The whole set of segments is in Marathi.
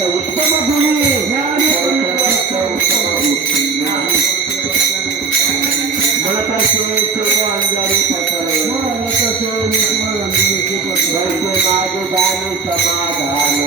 उत्तम गुणी मनकाचे अंजारी पठारे वैसे माझे दानी समाधान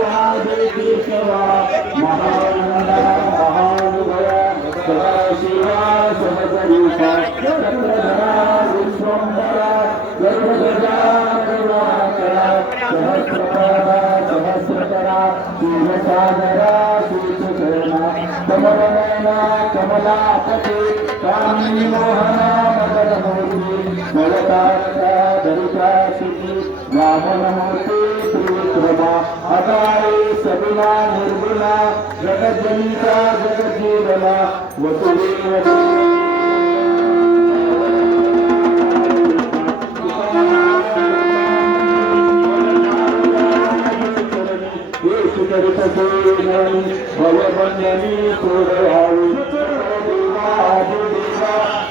कृपादेशवा महानंदा महानुभया सदाशिवा सहजरूपा चक्रधरा विश्वंभरा गर्भगजा सहस्रपादा सहस्रकरा शिवसागरा शिवकर्णा कमलनयना कमलापते कामिनी मोहना मदनमूर्ति मलकाक्षा धरिता सिद्धि वामनमूर्ति त्रिविक्रमा अकाले सबिला निर्गुणा जगज्जनिता जगज्जीवना वसुदेव भवबंधनी सोडवावी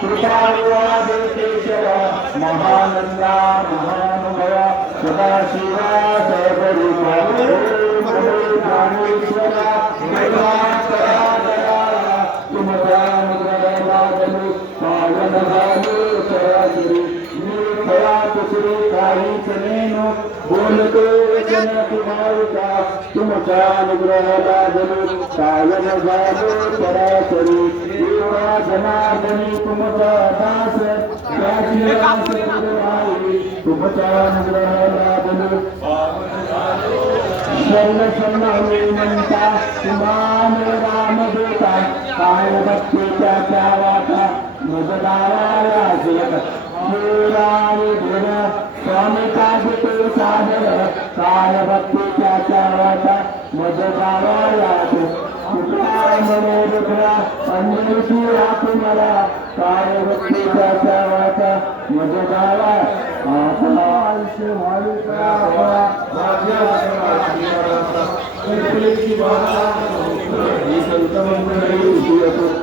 कृपादेशवा महानंदा महानुभया सदाशिवा सर्वरूपा ज्ञानेश्वरा तुमच्या अनुग्रहालागलो पावन झालो सरासरी निर्भया तुसरे काहीच नेनो बोलतो वचन तुम्हारुका तुमच्या अनुग्रहालागलो पावन झालो सरासरी देवा जनार्दनी तुमचा दास त्याची दास पुरवावी तुमच्या अनुग्रहालागलो पावन झालो शरण शरणावे म्हणता तुमान राम देता काय भक्तीच्या त्या वाटा मजदाराला जगत मोराने धुन स्वामी काजते सादर काय भक्तीच्या त्या वाटा मजदाराला कुठला मनोरुग्रा अन्यशी राखू मला काय भक्तीच्या त्या वाटा मजदारा आयुष्य भाविका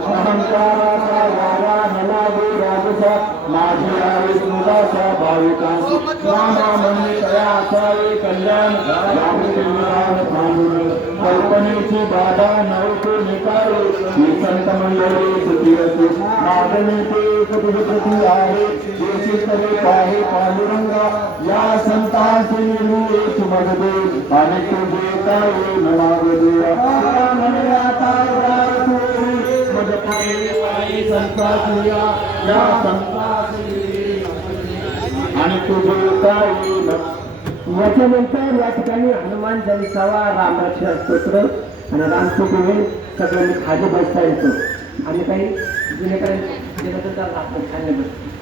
अहंकाराचा वारा नलागो राजसा माझी आयुष मुलाचा भाविकांची रामामणी तया असावे कल्याण कल्पनेची बाधा नवतो निकालो ही संत मंडळी सुखी असो मागणी ते कधी आहे देशी तरी पाहे पांडुरंगा या संतांचे निर्मूळ सुमगदे आणि तुझे काय नमागदे म्हणे आता आणि तुझे काय याच्यानंतर या ठिकाणी हनुमान चालिसावा रामरक्षा स्तोत्र आणि रामस्तोत्र सगळ्यांनी खाली बसता येतो आणि काही जुनेकडे गेलं तर आपण खाल्ले बसतो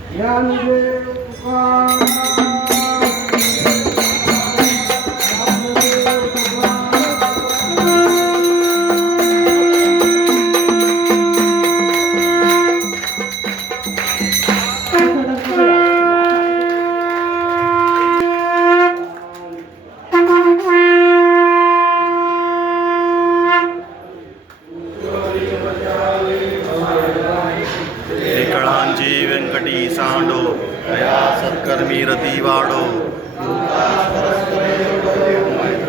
व्यंकटी सांडो दया सत्कर्मी रती वाढो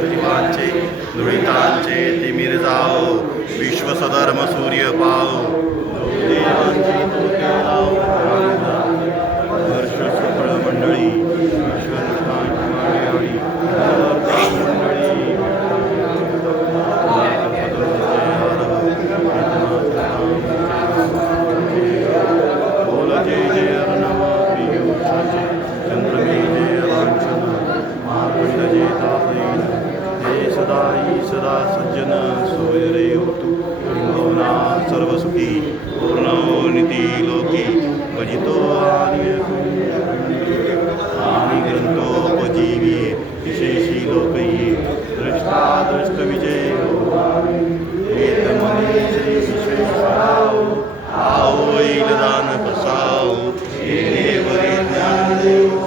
जीवांचे दुरितांचे तिमिर जाओ विश्वसधर्म सूर्य पाओ देवांची वर्ष सकळ मंडळी सदा सज्जन सोयरे होतु लिंगवना सर्वसुखी पूर्ण निती लोकी भजितो आणि ग्रंथोपजीवी विशेषी लोकये द्रष्टा दृष्ट विजय आओ दान बसाओ ज्ञान देव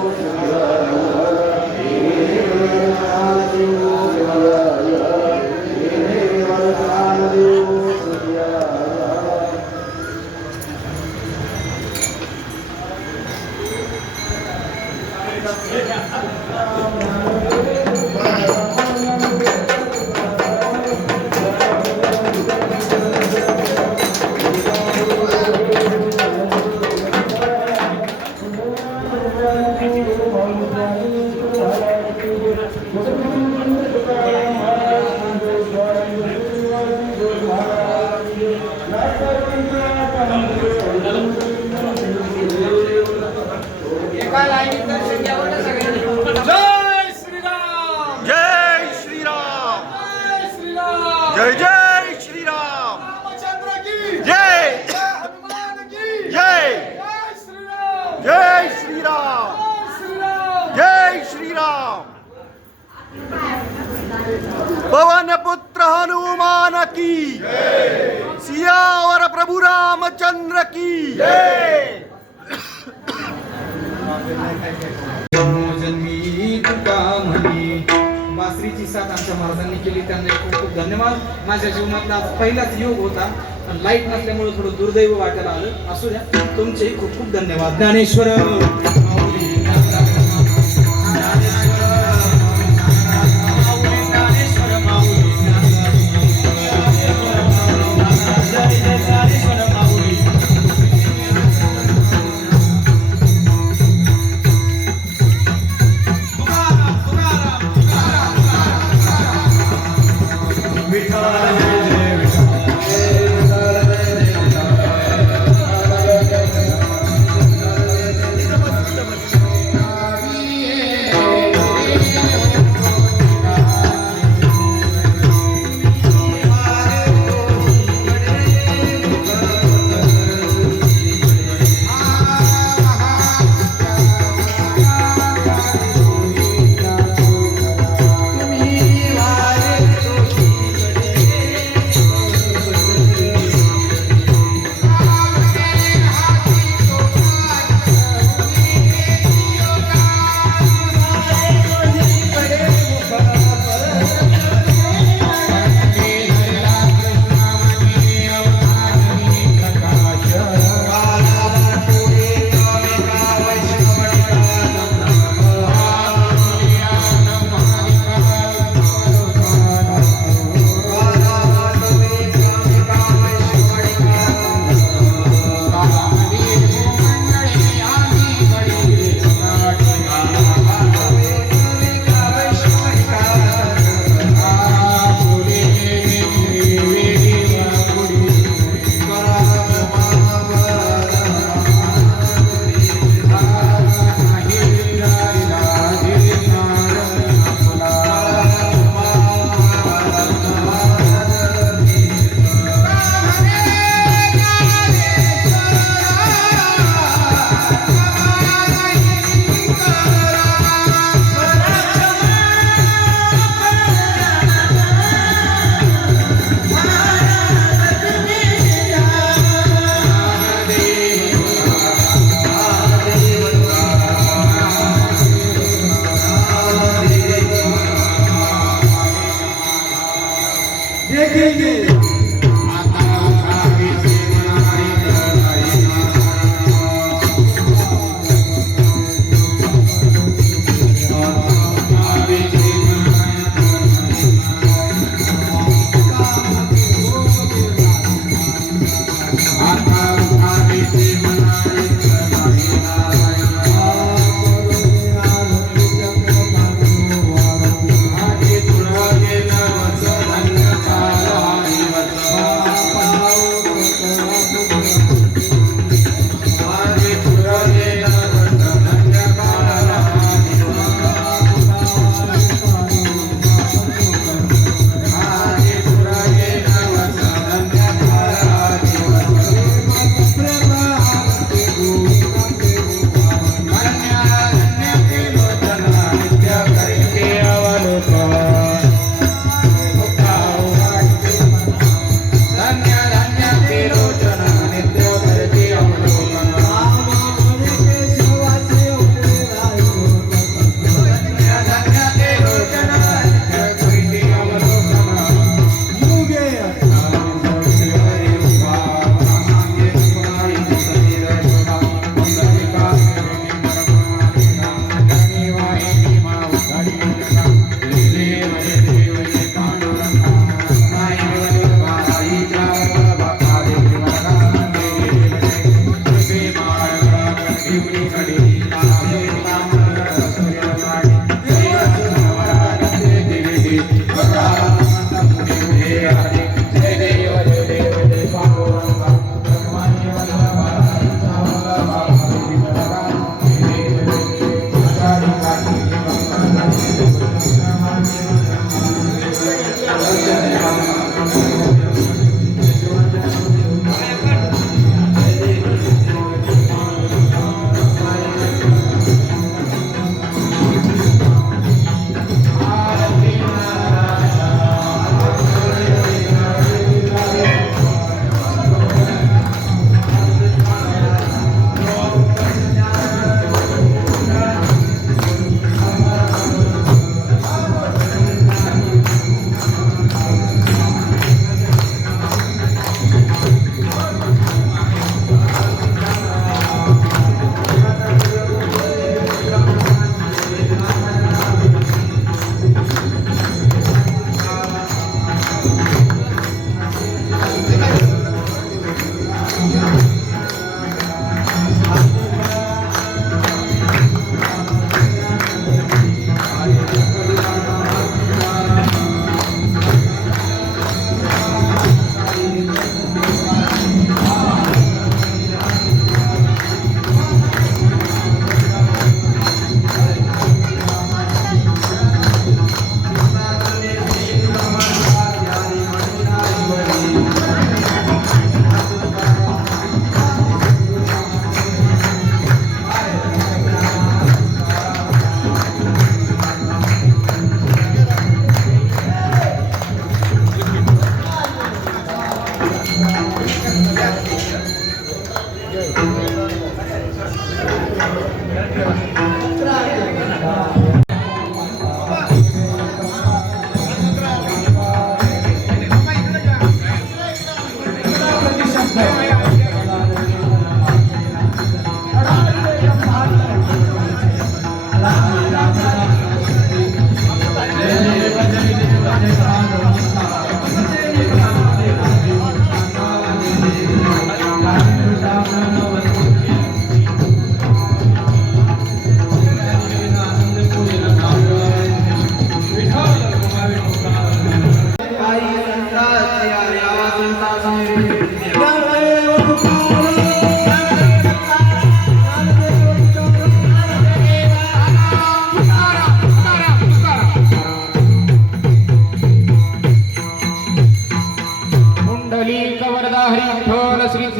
जय जय श्रीराम रामचंद्र की जय हनुमान की जय श्रीराम जय श्रीराम श्रीराम जय श्रीराम पवन पुत्र हनुमान की सियावर प्रभु रामचंद्र की जन्मी तुका म्हणी बासरीची साथ आमच्या महाराजांनी केली, त्यांना खूप खूप धन्यवाद. माझ्या जीवनातला आज पहिलाच योग होता, पण लाईट नसल्यामुळे थोडं दुर्दैव वाटायला आलं. असू द्या, तुमचे खूप खूप धन्यवाद. ज्ञानेश्वर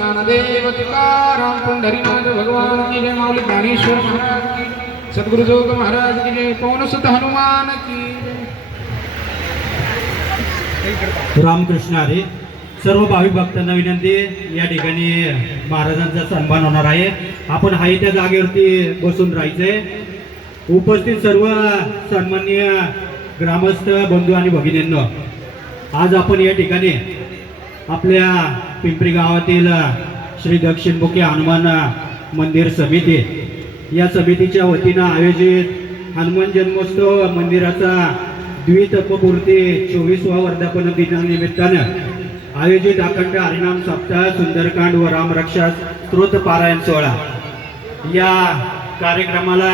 ज्ञानदेव तुकाराम पंढरीनाथ भगवान की जय माऊली ज्ञानेश्वर महाराज की सद्गुरु जोग महाराज की जय पवनसुत हनुमान की जय। रामकृष्ण हरी. सर्व भाविक भक्तांना विनंती, या ठिकाणी महाराजांचा सन्मान होणार आहे. आपण हाय त्या जागेवरती बसून राहायचंय. उपस्थित सर्व सन्माननीय ग्रामस्थ बंधू आणि भगिनींनो, आज आपण या ठिकाणी आपल्या पिंपरी गावातील श्री दक्षिणमुखी हनुमान मंदिर समिती या समितीच्या वतीनं आयोजित हनुमान जन्मोत्सव मंदिराचा द्वितपपूर्ती 24वा वर्धापन दिनानिमित्तानं आयोजित अखंड हरिनाम सप्ताह, सुंदरकांड व रामरक्षा स्तोत्र पारायण सोहळा या कार्यक्रमाला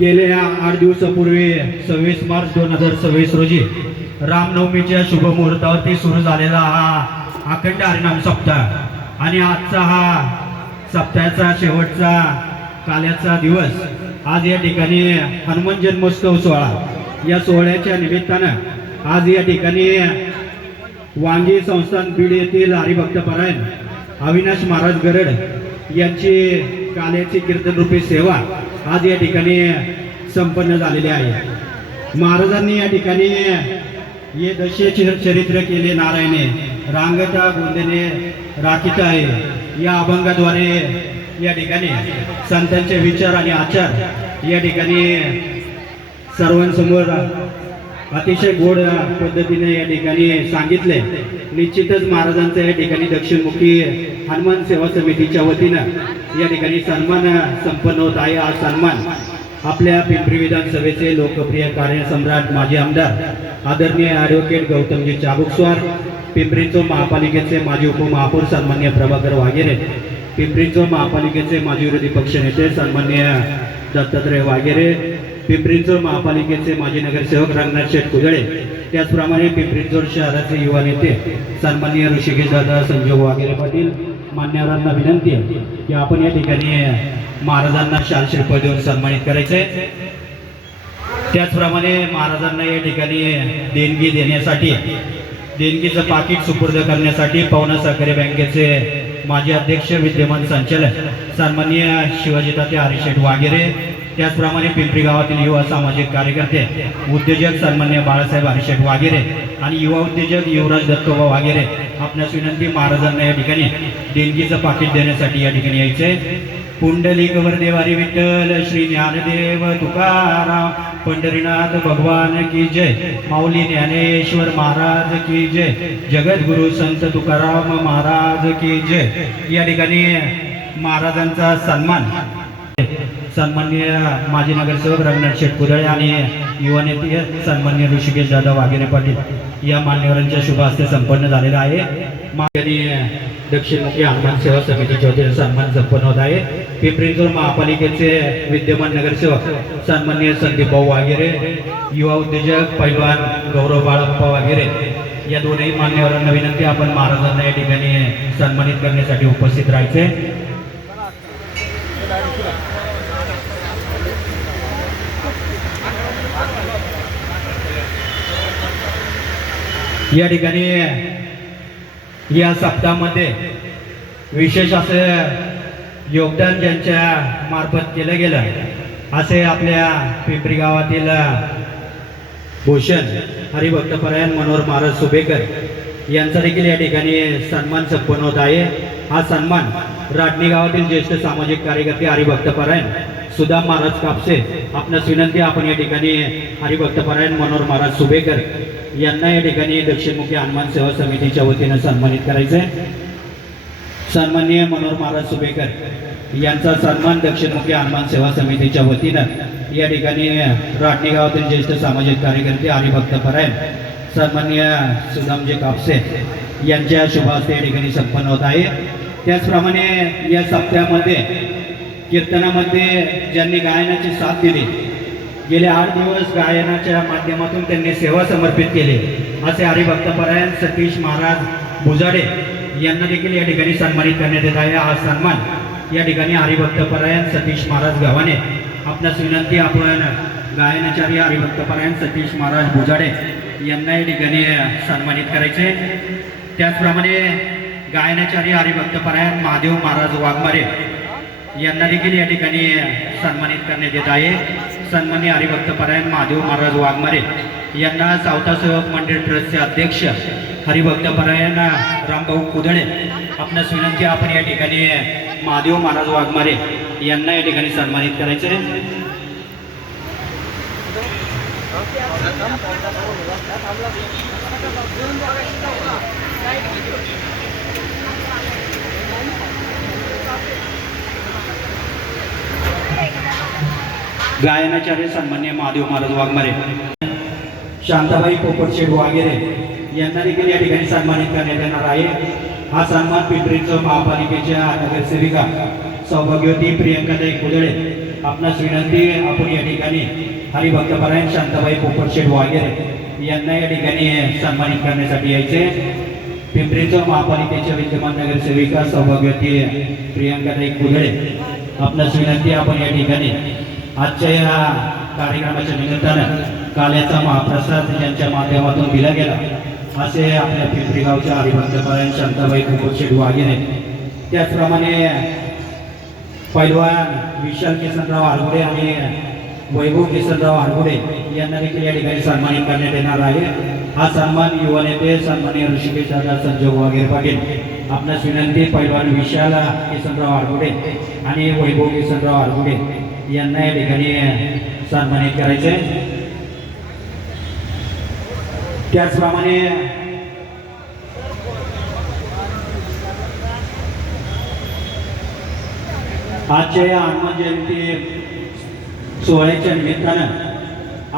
गेल्या 8 दिवसापूर्वी 26 मार्च 2026 रोजी रामनवमीच्या शुभ मुहूर्तावरती सुरू झालेला हा अखंड हरिनाम सप्ताह आणि आजचा हा सप्ताहाचा शेवटचा काल्याचा दिवस. आज या ठिकाणी हनुमान जन्मोत्सव सोहळा, या सोहळ्याच्या निमित्तानं आज या ठिकाणी वांगी संस्थान बीड येथील हरिभक्तपरायण अविनाश महाराज गरड यांची काल्याची कीर्तनरूपी सेवा आज या ठिकाणी संपन्न झालेली आहे. महाराजांनी या ठिकाणी ये दशे चरित्र केले नारायणे, रांगता गोंदेने राखीत आहे या अभंगाद्वारे या ठिकाणी संतांचे विचार आणि आचार या ठिकाणी सर्वांसमोर अतिशय गोड पद्धतीने या ठिकाणी सांगितले. निश्चितच महाराजांचा या ठिकाणी दक्षिणमुखी हनुमान सेवा समितीच्या वतीनं या ठिकाणी सन्मान संपन्न होत आहे. हा सन्मान आपल्या पिंपरी विधानसभेचे लोकप्रिय कार्यसम्राट माजी आमदार आदरणीय ॲडव्होकेट गौतमजी चाबुकस्वार, पिंपरी चिंचवड महापालिकेचे माजी उपमहापौर सन्मान्य प्रभाकर वाघेरे, पिंपरी चिंचवड महापालिकेचे माजी विरोधी पक्षनेते सन्मान्य दत्तात्रय वाघेरे, पिंपरी चिंचवड महापालिकेचे माजी नगरसेवक रंगनाथ शेठ कुदळे, त्याचप्रमाणे पिंपरी चिंचवड शहराचे युवा नेते सन्माननीय ऋषिकेश दादा संजोग वाघेरे पाटील. मान्यवरांना विनंती आहे की आपण या ठिकाणी महाराजांना शाल श्रीफळ देऊन सन्मानित करायचे. त्याचप्रमाणे महाराजांना या ठिकाणी देणगी देण्यासाठी, देणगीचं पाकिट सुपूर्द करण्यासाठी पवना सहकारी बँकेचे माजी अध्यक्ष विद्यमान संचालक सन्माननीय शिवाजी तात्या हरिशेठ वाघेरे, त्याचप्रमाणे पिंपरी गावातील युवा सामाजिक कार्यकर्ते उद्योजक सन्मान्य बाळासाहेब हरिशेठ वाघेरे आणि युवा उद्योजक युवराज दत्तोबा वाघेरे, आपणास विनंती महाराजांना या ठिकाणी देणगीचं पाकिट देण्यासाठी या ठिकाणी यायचे. पुंडलिक वरदेवारी विठ्ठल श्री ज्ञानदेव तुकाराम पंढरीनाथ भगवान की जय, माऊली ज्ञानेश्वर महाराज की जय, जगद्गुरु संत तुकाराम महाराज की जय. या ठिकाणी महाराजांचा सन्माननीय माजी नगरसेवक रंगनाथ शेठ कुदळे आणि युवा नेते सन्माननीय ऋषिकेश दादा वाघेरे पाटील या मान्यवरांच्या शुभ हस्ते संपन्न झालेला आहे. दक्षिणमुखी हनुमान सेवा समितीच्या वतीने सन्मान संपन्न होत आहे. पिंपरी चिंचवड महापालिकेचे विद्यमान नगरसेवक सन्माननीय संदीप भाऊ वाघेरे, युवा उद्योजक पैलवान गौरव बाळप्पा वाघेरे या दोन्ही मान्यवरांना विनंती, आपण महाराजांना या ठिकाणी सन्मानित करण्यासाठी उपस्थित राहायचे. या ठिकाणी या सप्ताहामध्ये विशेष असं योगदान ज्यांच्या मार्फत केलं गेलं असे आपल्या पिंपरी गावातील भूषण हरिभक्तपरायण मनोहर महाराज सुभेकर यांचा देखील या ठिकाणी सन्मान संपन्न होत आहे. हा सन्मान राटणी गावातील ज्येष्ठ सामाजिक कार्यकर्ते हरिभक्तपरायण सुदाम महाराज कापसे, आपणास विनंती, आपण या ठिकाणी हरिभक्तपरायण मनोहर महाराज सुभेकर यांना या ठिकाणी दक्षिणमुखी हनुमान सेवा समितीच्या वतीनं सन्मानित करायचे. सन्माननीय मनोहर महाराज सुभेकर यांचा सन्मान दक्षिणमुखी हनुमान सेवा समितीच्या वतीनं या ठिकाणी राटणी गावातील ज्येष्ठ सामाजिक कार्यकर्ते हरिभक्तपरायण सन्माननीय सुदामजी कापसे यांच्या शुभ हस्ते या ठिकाणी संपन्न होत आहे. त्याचप्रमाणे या सप्ताहामध्ये कीर्तनामध्ये ज्यांनी गायनाची साथ दिली, गेले 8 दिवस गायनाच्या माध्यमातून त्यांनी सेवा समर्पित केली असे हरिभक्तपरायण सतीश महाराज बुजाडे यांना देखील या ठिकाणी सन्मानित करण्यात येत आहे. हा सन्मान या ठिकाणी हरिभक्तपरायण सतीश महाराज गव्हाणे, आपणास विनंती, आपण गायनाचार्य हरिभक्तपरायण सतीश महाराज बुजाडे यांना या ठिकाणी सन्मानित करायचे. त्याचप्रमाणे गायनाचार्य हरिभक्तपरायण महादेव महाराज वाघमारे यांना देखील या ठिकाणी सन्मानित करण्यात येत आहे. सन्माननीय हरिभक्तपरायण महादेव महाराज वाघमारे यांना सावता सेवक मंडळ ट्रस्टचे अध्यक्ष हरिभक्तपरायण रामभाऊ कुदळे आपणास विनंती, आपण या ठिकाणी महादेव महाराज वाघमारे यांना या ठिकाणी सन्मानित करायचे आहे. गायनाचार्य सन्मान्य महादेव महाराज वाघमारे, शांताबाई पोपटशेठ वाघेरे यांना देखील या ठिकाणी सन्मानित करण्यात येणार आहे. हा सन्मान पिंपरीचं महापालिकेच्या नगरसेविका सौभाग्यवती प्रियंकाताई कुदळे आपणास विनंती, आपण या ठिकाणी हरिभक्तपरायण शांताबाई पोपटशेठ वाघेरे यांना या ठिकाणी सन्मानित करण्यासाठी यायचे. पिंपरीचं महापालिकेच्या विद्यमान नगरसेविका सौभाग्यवती प्रियंकाताई कुदळे आपणास विनंती, आपण या ठिकाणी आजच्या या कार्यक्रमाच्या निमित्तानं काल्याचा महाप्रसाद यांच्या माध्यमातून दिला गेला असे आपल्या पिंपरी गावच्या हरिभक्तपरायण शांताबाई पोपटशेठ वाघेरे, त्याचप्रमाणे पैलवान विशाल किसनराव आरगुडे आणि वैभव किसनराव आरगुडे यांना देखील या ठिकाणी सन्मानित करण्यात येणार आहे. हा सन्मान युवा नेते सन्माननीय ऋषिकेश दादा संजय वाघेरे पाटील आपणास विनंती, पैलवान विशाल किसनराव आरगुडे आणि वैभव किसनराव आरगुडे यांना या ठिकाणी सन्मानित करायचे. त्याचप्रमाणे आजच्या या हनुमान जयंती सोहळ्याच्या निमित्तानं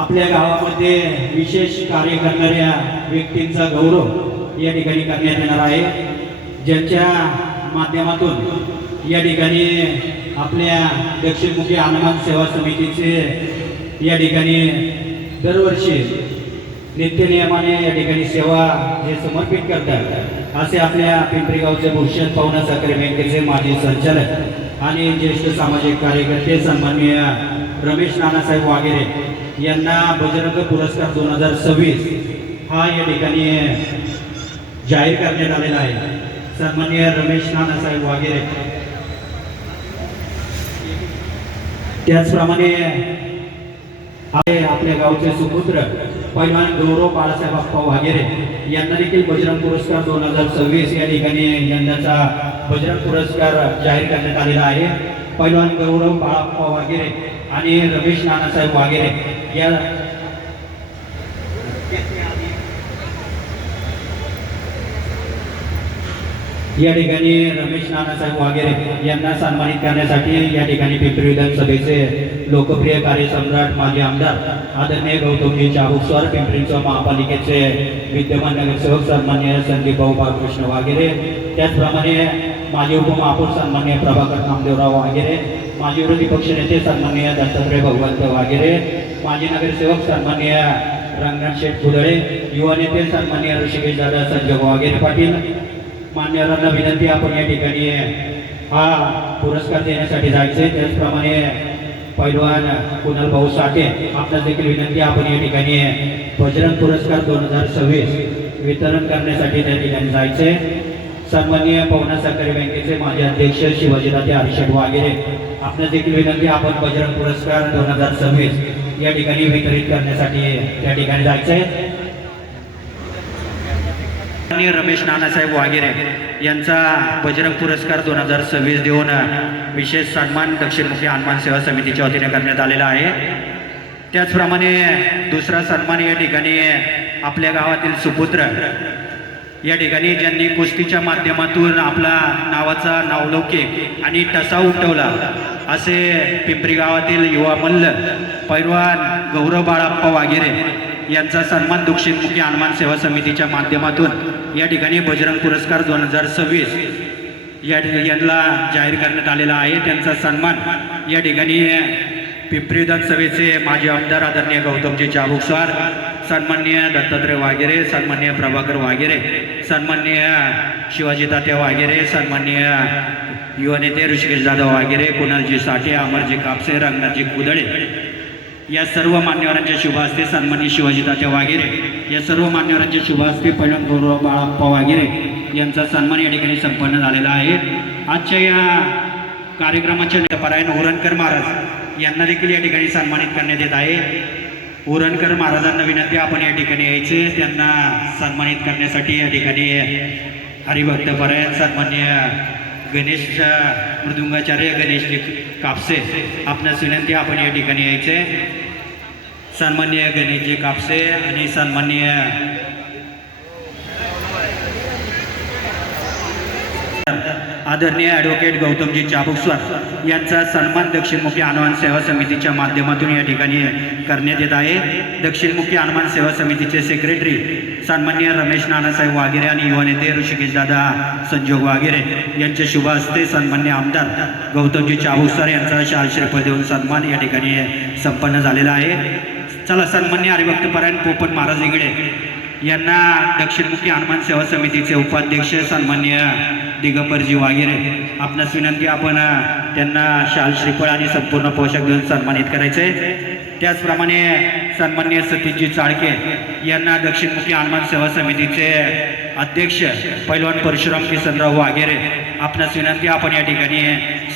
आपल्या गावामध्ये विशेष कार्य करणाऱ्या व्यक्तींचा गौरव या ठिकाणी करण्यात येणार आहे, ज्यांच्या माध्यमातून या ठिकाणी आपल्या दक्षिणमुखी हनुमान सेवा समितीचे या ठिकाणी दरवर्षी नित्यनियमाने या ठिकाणी सेवा जे समर्पित करतात, असे आपल्या पिंपरी गावचे भूषण पवना साखरे बँकेचे माजी संचालक आणि ज्येष्ठ सामाजिक कार्यकर्ते सन्माननीय रमेश नानासाहेब वाघेरे यांना बजरंग पुरस्कार 2026 हा या ठिकाणी जाहीर करण्यात आलेला आहे. सन्माननीय रमेश नानासाहेब वाघेरे, त्याचप्रमाणे आपल्या गावचे सुपुत्र पैलवान गौरव बाळासाहेब अप्पा वाघेरे यांना देखील बजरंग पुरस्कार 2026 या ठिकाणी यंदाचा बजरंग पुरस्कार जाहीर करण्यात आलेला आहे. पैलवान गौरव बाळाप्पा वाघेरे आणि रमेश नानासाहेब वाघेरे या ठिकाणी रमेश नानासाहेब वाघेरे यांना सन्मानित करण्यासाठी या ठिकाणी पिंपरी विधानसभेचे लोकप्रिय कार्यसम्राट माजी आमदार आदरणीय गौतमजी चाबुकस्वार, पिंपरीचं महापालिकेचे विद्यमान नगरसेवक सन्माननीय संदीप भाऊ बाळकृष्ण वाघेरे, त्याचप्रमाणे माजी उपमहापौर सन्माननीय प्रभाकर नामदेवराव वाघेरे, माजी विरोधी पक्षनेते सन्माननीय दत्तात्रय भगवंत वाघेरे, माजी नगरसेवक सन्माननीय रंगनाथ शेठ कुदळे, युवा नेते सन्माननीय ऋषिकेश दादा संजय वाघेरे पाटील. मान्यवरांना विनंती, आपण या ठिकाणी हा पुरस्कार देण्यासाठी जायचे. त्याचप्रमाणे पैलवान कुणाल भाऊ साठे आपल्यास देखील विनंती, आपण या ठिकाणी बजरंग पुरस्कार 2026 वितरण करण्यासाठी त्या ठिकाणी जायचे. सन्माननीय पवना साखरे बँकेचे माजी अध्यक्ष शिवाजीदाते हरिशेठ वाघेरे आपल्यास देखील विनंती, आपण बजरंग पुरस्कार 2026 या ठिकाणी वितरित करण्यासाठी त्या ठिकाणी जायचे. रमेश नानासाहेब वाघेरे यांचा बजरंग पुरस्कार 2026 देऊन विशेष सन्मान दक्षिणमुखी हनुमान सेवा समितीच्या वतीने करण्यात आलेला आहे. त्याचप्रमाणे दुसरा सन्मान या ठिकाणी आपल्या गावातील सुपुत्र या ठिकाणी ज्यांनी कुस्तीच्या माध्यमातून आपला नावाचा नावलौकिक आणि ठसा उमटवला असे पिंपरी गावातील युवा मल्ल पैलवान गौरव बाळाप्पा वाघेरे यांचा सन्मान दक्षिणमुखी हनुमान सेवा समितीच्या माध्यमातून या ठिकाणी बजरंग पुरस्कार 2026 यांना जाहीर करण्यात आलेला आहे. त्यांचा सन्मान या ठिकाणी पिंपरी विधानसभेचे माजी आमदार आदरणीय गौतमजी चाबुकस्वार, सन्माननीय दत्तात्रय वाघेरे, सन्माननीय प्रभाकर वाघेरे, सन्माननीय शिवाजी तात्या वाघेरे, सन्माननीय युवा नेते ऋषिकेश दादा वाघेरे, कुणालजी साठे, अमरजी कापसे, रंगनाथजी कुदळे या सर्व मान्यवरांच्या शुभ हस्ते, सन्माननीय शिवाजी तात्या वाघेरे या सर्व मान्यवरांच्या शुभ हस्ते पैलवान गौरव बाळाप्पा वाघेरे यांचा सन्मान या ठिकाणी संपन्न झालेला आहे. आजच्या या कार्यक्रमाच्या परायण उरणकर महाराज यांना देखील या ठिकाणी सन्मानित करण्यात येत आहे. उरणकर महाराजांना विनंती आपण या ठिकाणी यायचे, त्यांना सन्मानित करण्यासाठी या ठिकाणी हरिभक्त परायण सन्मान्य गणेश मृदुंगाचार्य गणेशजी कापसे आपणास विनंती आपण या ठिकाणी यायचे. सन्मान्य गणेशजी कापसे आणि सन्मान्य आदरणीय ॲडव्होकेट गौतमजी चाबुकस्वार यांचा सन्मान दक्षिणमुखी हनुमान सेवा समितीच्या माध्यमातून या ठिकाणी करण्यात येत आहे. दक्षिणमुखी हनुमान सेवा समितीचे सेक्रेटरी सन्मान्य रमेश नानासाहेब वाघेरे आणि युवा नेते ऋषिकेश दादा संजोग वाघेरे यांच्या शुभ हस्ते सन्मान्य आमदार गौतमजी चाबुकस्वार यांचा शाल श्रीफळ देऊन सन्मान या ठिकाणी संपन्न झालेला आहे. चला, सन्मान्य हरिभक्त परायण पोपट महाराज इंगडे यांना दक्षिणमुखी हनुमान सेवा समितीचे उपाध्यक्ष सन्मान्य दिगंबरजी वाघेरे आपणास विनंती आपण त्यांना शाल श्रीफळ आणि संपूर्ण पोशाख देऊन सन्मानित करायचे. त्याचप्रमाणे सन्मान्य सतीशजी चाळके यांना दक्षिणमुखी हनुमान सेवा समितीचे अध्यक्ष पैलवान परशुराम किसनराव वाघेरे आपणास विनंती आपण या ठिकाणी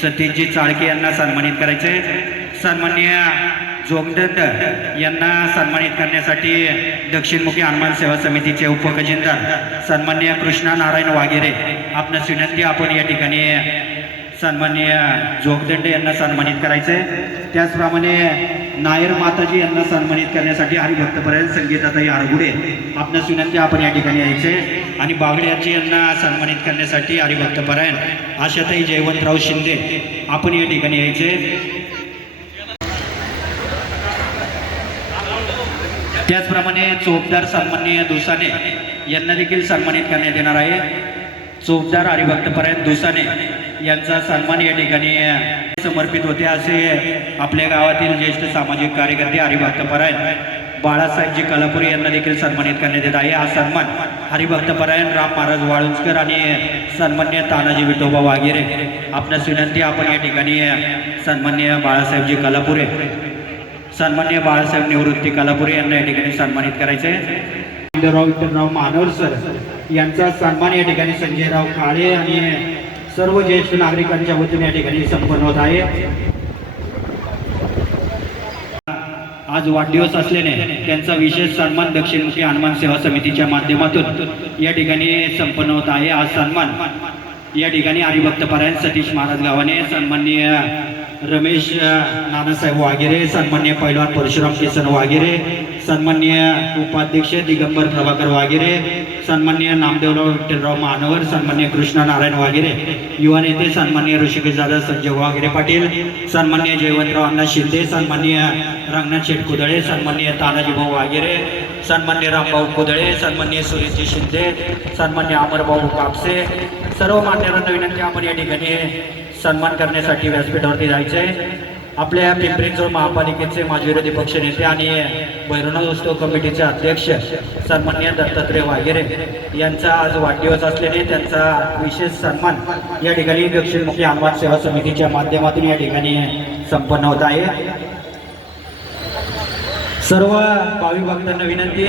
सतीशजी चाळके यांना सन्मानित करायचे. सन्मान्य जोगदंड यांना सन्मानित करण्यासाठी दक्षिणमुखी हनुमान सेवा समितीचे उपखजिनदार सन्मान्य कृष्णा नारायण वाघेरे आपणास विनंती आपण या ठिकाणी सन्मान्य जोगदंड यांना सन्मानित करायचे. त्याचप्रमाणे नायर माताजी यांना सन्मानित करण्यासाठी हरिभक्तपरायण संगीताताई आरगुडे आपणास विनंती आपण या ठिकाणी यायचे. आणि बागड्याची यांना सन्मानित करण्यासाठी हरिभक्तपरायण आशाताई जयवंतराव शिंदे आपण या ठिकाणी यायचे. त्याचप्रमाणे चोपदार सन्माननीय दुसाने यांना देखील सन्मानित करण्यात येणार आहे. चोपदार हरिभक्तपरायण दुसाने यांचा सन्मान या ठिकाणी समर्पित होते असे आपल्या गावातील ज्येष्ठ सामाजिक कार्यकर्ते हरिभक्तपरायण बाळासाहेबजी कलापुरी यांना देखील सन्मानित करण्यात येत आहे. हा सन्मान हरिभक्तपरायण राम महाराज वाळुंजकर आणि सन्मान्य तानाजी विठोबा वाघेरे आपणास विनंती आपण या ठिकाणी सन्मान्य बाळासाहेबजी कलापुरे सन्मान्य बाळासाहेब निवृत्ती कलापुरे यांना या ठिकाणी सन्मानित करायचे. विठ्ठलराव मानवर सर यांचा सन्मान या ठिकाणी संजयराव काळे आणि सर्व ज्येष्ठ नागरिकांच्या वतीने या ठिकाणी संपन्न होत आहे. आज वाढदिवस असल्याने त्यांचा विशेष सन्मान दक्षिणमुखी हनुमान सेवा समितीच्या माध्यमातून या ठिकाणी संपन्न होत आहे. आज सन्मान या ठिकाणी हरिभक्तपरायण सतीश महाराज गावाने सन्माननीय रमेश नानासाहेब वाघेरे सन्मान्य पैलवान परशुराम किसन वाघेरे सन्मान्य उपाध्यक्ष दिगंबर प्रभाकर वाघेरे सन्मान्य नामदेवराव विठ्ठलराव मानवर सन्मान्य कृष्णा नारायण वाघेरे युवा नेते सन्मान्य ऋषिकेश दादा संजय वाघेरे पाटील सन्मान्य जयवंतराव अण्णा शिंदे सन्मान्य रंगनाथ शेठ कुदळे सन्मान्य तानाजीभाऊ वाघेरे सन्मान्य रामभाऊ कुदळे सन्मान्य सुरेशजी शिंदे सन्मान्य अमरभाऊ कापसे सर्व मान्यवरांना विनंती आपण या ठिकाणी सन्मान करण्यासाठी व्यासपीठावरती जायचे. आपल्या पिंपरी चिंचवड महापालिकेचे माजी विरोधी पक्ष नेते आणि भैरवनाथ उत्सव कमिटीचे अध्यक्ष सन्मान्य दत्तात्रय वाघेरे यांचा आज वाढदिवस असल्याने त्यांचा विशेष सन्मान या ठिकाणी दक्षिणमुखी हनुमान सेवा समितीच्या माध्यमातून या ठिकाणी संपन्न होत आहे. सर्व भाविक भक्तांना विनंती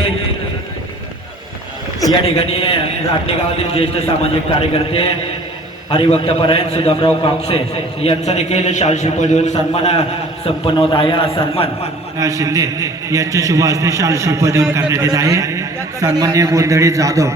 या ठिकाणी राटणे गावातील ज्येष्ठ सामाजिक कार्यकर्ते हरिभक्तपरायण सुदामराव कापसे यांचा देखील शाल श्रीफळ देऊन सन्मान संपन्न होत आहे. हा सन्मान शिंदे यांच्या शुभ हस्ते शाल श्रीफळ देऊन करण्यात येत आहे. सन्मान्य गोंधळी जाधव